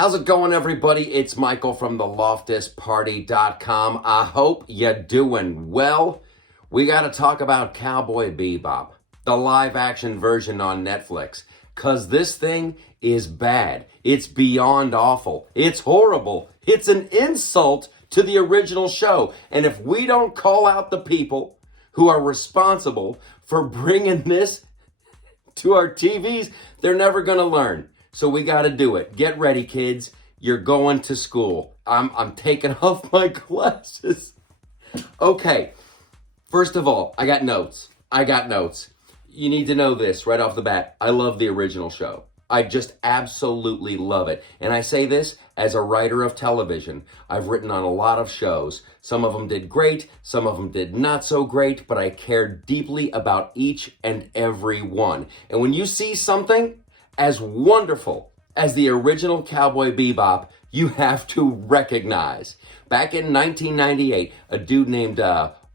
How's it going, everybody? It's Michael from the LoftusParty.com. I hope you're doing well. We got to talk about Cowboy Bebop, the live-action version on Netflix, because this thing is bad. It's beyond awful. It's horrible. It's an insult to the original show. And if we don't call out the people who are responsible for bringing this to our TVs, they're never going to learn. So we got to do it. Get ready, kids. You're going to school. I'm taking off my glasses. Okay. First of all, I got notes. You need to know this right off the bat. I love the original show. I just absolutely love it. And I say this as a writer of television. I've written on a lot of shows. Some of them did great, some of them did not so great, but I care deeply about each and every one. And when you see something as wonderful as the original Cowboy Bebop, you have to recognize. Back in 1998, a dude named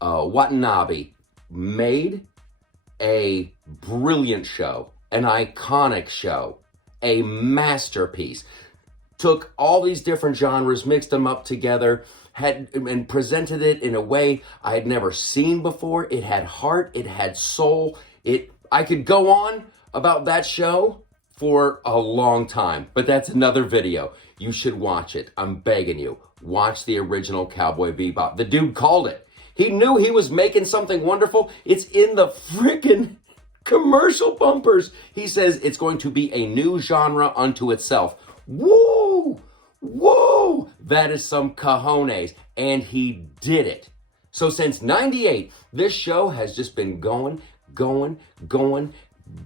Watanabe made a brilliant show, an iconic show, a masterpiece. Took all these different genres, mixed them up together, and presented it in a way I had never seen before. It had heart, it had soul. I could go on about that show for a long time, but that's another video. You should watch it. I'm begging you. Watch the original Cowboy Bebop. The dude called it. He knew he was making something wonderful. It's in the freaking commercial bumpers. He says it's going to be a new genre unto itself. Woo! Woo! That is some cojones. And he did it. So since 98, this show has just been going,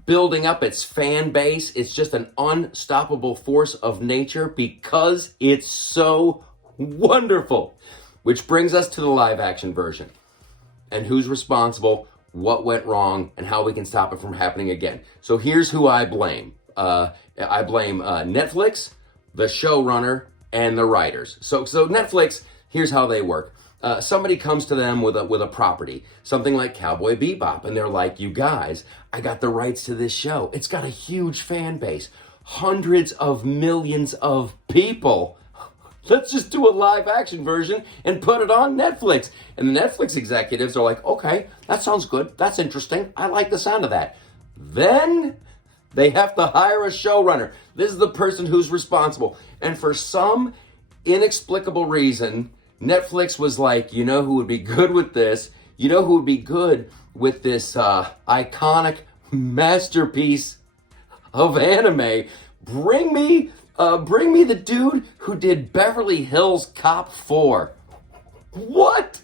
building up its fan base. It's just an unstoppable force of nature because it's so wonderful. Which brings us to the live action version. And who's responsible, what went wrong, and how we can stop it from happening again. So here's who I blame. I blame Netflix, the showrunner, and the writers. So Netflix, here's how they work. Somebody comes to them with a property, something like Cowboy Bebop, and they're like, you guys, I got the rights to this show. It's got a huge fan base, hundreds of millions of people. Let's just do a live action version and put it on Netflix. And the Netflix executives are like, okay, that sounds good. That's interesting. I like the sound of that. Then they have to hire a showrunner. This is the person who's responsible. And for some inexplicable reason, Netflix was like, you know who would be good with this? You know who would be good with this iconic masterpiece of anime? Bring me the dude who did Beverly Hills Cop 4. What?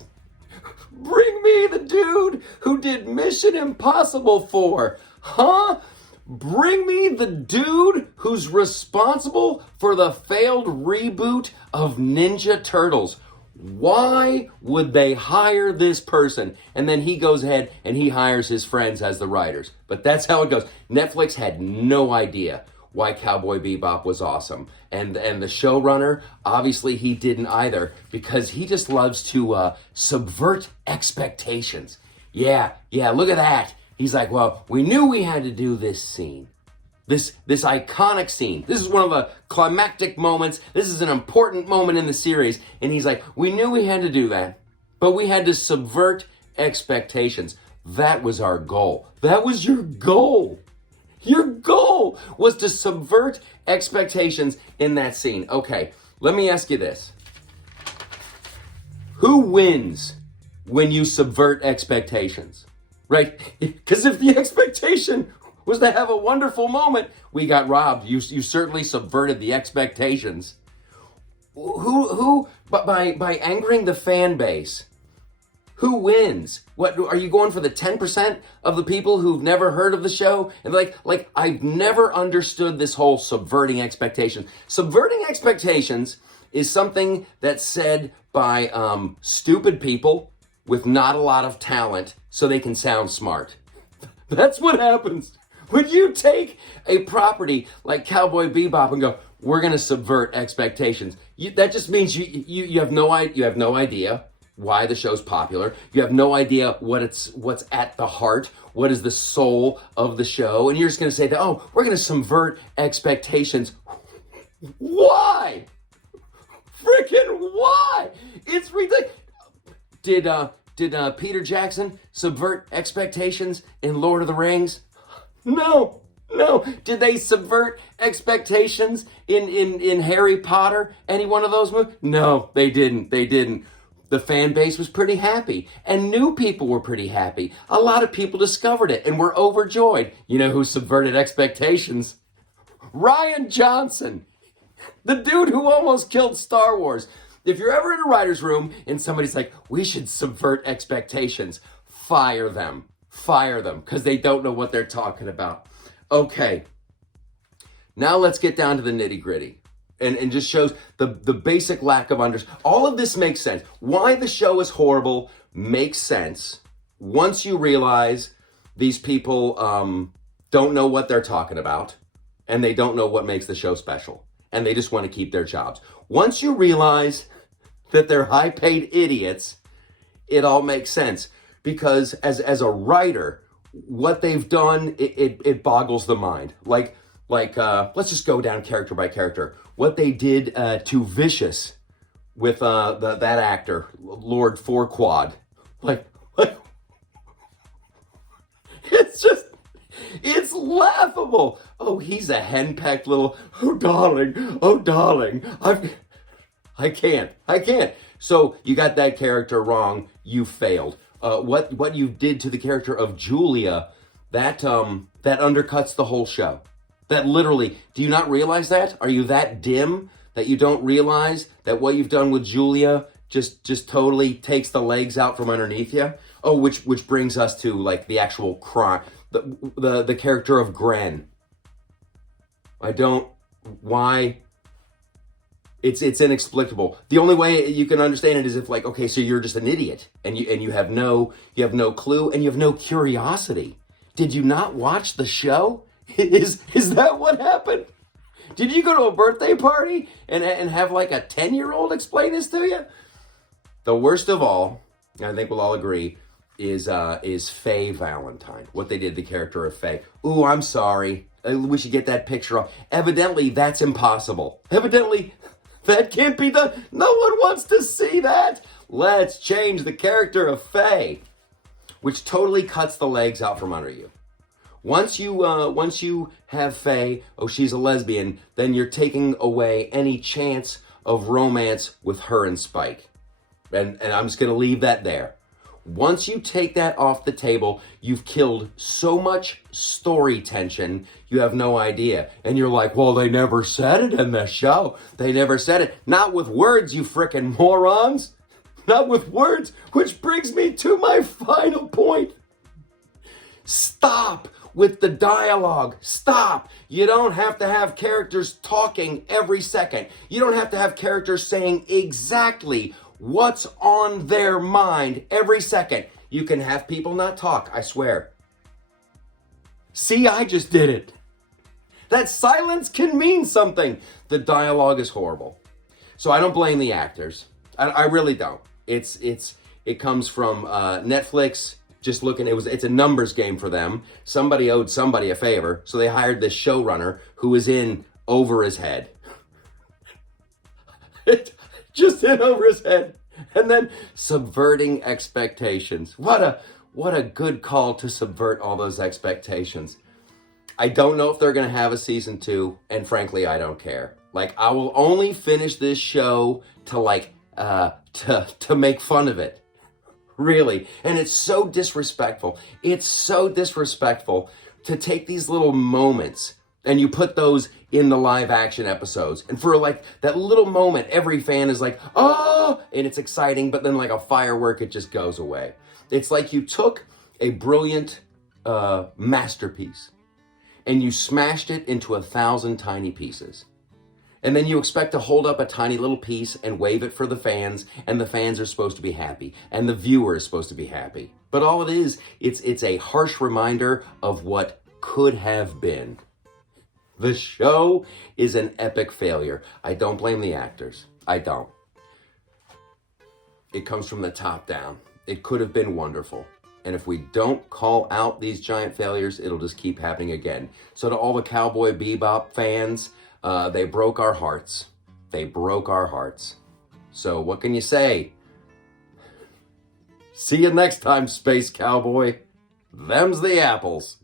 Bring me the dude who did Mission Impossible 4. Huh? Bring me the dude who's responsible for the failed reboot of Ninja Turtles. Why would they hire this person? And then he goes ahead and he hires his friends as the writers. But that's how it goes. Netflix had no idea why Cowboy Bebop was awesome. And the showrunner, obviously he didn't either, because he just loves to subvert expectations. Yeah, look at that. He's like, well, we knew we had to do this scene. This iconic scene. This is one of the climactic moments. This is an important moment in the series. And he's like, we knew we had to do that, but we had to subvert expectations. That was our goal. That was your goal. Your goal was to subvert expectations in that scene. Okay, let me ask you this. Who wins when you subvert expectations? Right? Because if the expectation was to have a wonderful moment, we got robbed. You certainly subverted the expectations. But by angering the fan base, who wins? What, are you going for the 10% of the people who've never heard of the show? And like I've never understood this whole subverting expectations. Subverting expectations is something that's said by stupid people with not a lot of talent so they can sound smart. That's what happens when you take a property like Cowboy Bebop and go, we're going to subvert expectations. That just means you have no idea why the show's popular. You have no idea what's at the heart, what is the soul of the show, and you're just going to say that, oh, we're going to subvert expectations. Why? Freaking why? It's ridiculous. Did Peter Jackson subvert expectations in Lord of the Rings? No. No. Did they subvert expectations in Harry Potter? Any one of those movies? No, they didn't. They didn't. The fan base was pretty happy, and new people were pretty happy. A lot of people discovered it and were overjoyed. You know who subverted expectations? Rian Johnson, the dude who almost killed Star Wars. If you're ever in a writer's room and somebody's like, we should subvert expectations, fire them. Fire them, because they don't know what they're talking about. Okay, now let's get down to the nitty gritty. And just shows the basic lack of understanding. All of this makes sense. Why the show is horrible makes sense once you realize these people don't know what they're talking about, and they don't know what makes the show special, and they just want to keep their jobs. Once you realize that they're high-paid idiots, it all makes sense. Because as a writer, what they've done, it boggles the mind. Like let's just go down character by character. What they did to Vicious with that actor, Lord Fourquad. Like, it's laughable. Oh, he's a henpecked little, oh darling, I can't. So you got that character wrong, you failed. What you did to the character of Julia, that undercuts the whole show. That literally, do you not realize that? Are you that dim that you don't realize that what you've done with Julia just totally takes the legs out from underneath you? Oh, which brings us to like the actual crime, the character of Gren. Why? It's inexplicable. The only way you can understand it is if like, okay, so you're just an idiot and you have no clue and you have no curiosity. Did you not watch the show? Is that what happened? Did you go to a birthday party and have like a 10-year-old explain this to you? The worst of all, and I think we'll all agree, is Faye Valentine. What they did to the character of Faye. Ooh, I'm sorry. We should get that picture off. Evidently, that's impossible. Evidently, that can't be done. No one wants to see that. Let's change the character of Faye, which totally cuts the legs out from under you. Once you have Faye, oh, she's a lesbian, then you're taking away any chance of romance with her and Spike. And I'm just going to leave that there. Once you take that off the table, you've killed so much story tension, you have no idea. And you're like, well, they never said it in the show. They never said it. Not with words, you frickin' morons. Not with words, which brings me to my final point. Stop with the dialogue. Stop. You don't have to have characters talking every second. You don't have to have characters saying exactly what's on their mind every second. You can have people not talk, I swear. See, I just did it. That silence can mean something. The dialogue is horrible. So I don't blame the actors. I really don't. It comes from Netflix. Just looking, it's a numbers game for them. Somebody owed somebody a favor, so they hired this showrunner who was in over his head. Just in over his head. And then subverting expectations. What a good call to subvert all those expectations. I don't know if they're going to have a season 2, and frankly, I don't care. Like, I will only finish this show to make fun of it. Really. And it's so disrespectful. It's so disrespectful to take these little moments and you put those in the live action episodes. And for like that little moment, every fan is like, oh, and it's exciting, but then like a firework, it just goes away. It's like you took a brilliant masterpiece and you smashed it into 1,000 tiny pieces. And then you expect to hold up a tiny little piece and wave it for the fans, and the fans are supposed to be happy, and the viewer is supposed to be happy. But all it is, it's a harsh reminder of what could have been. The show is an epic failure. I don't blame the actors. I don't. It comes from the top down. It could have been wonderful. And if we don't call out these giant failures, it'll just keep happening again. So to all the Cowboy Bebop fans, They broke our hearts. They broke our hearts. So what can you say? See you next time, Space Cowboy. Them's the apples.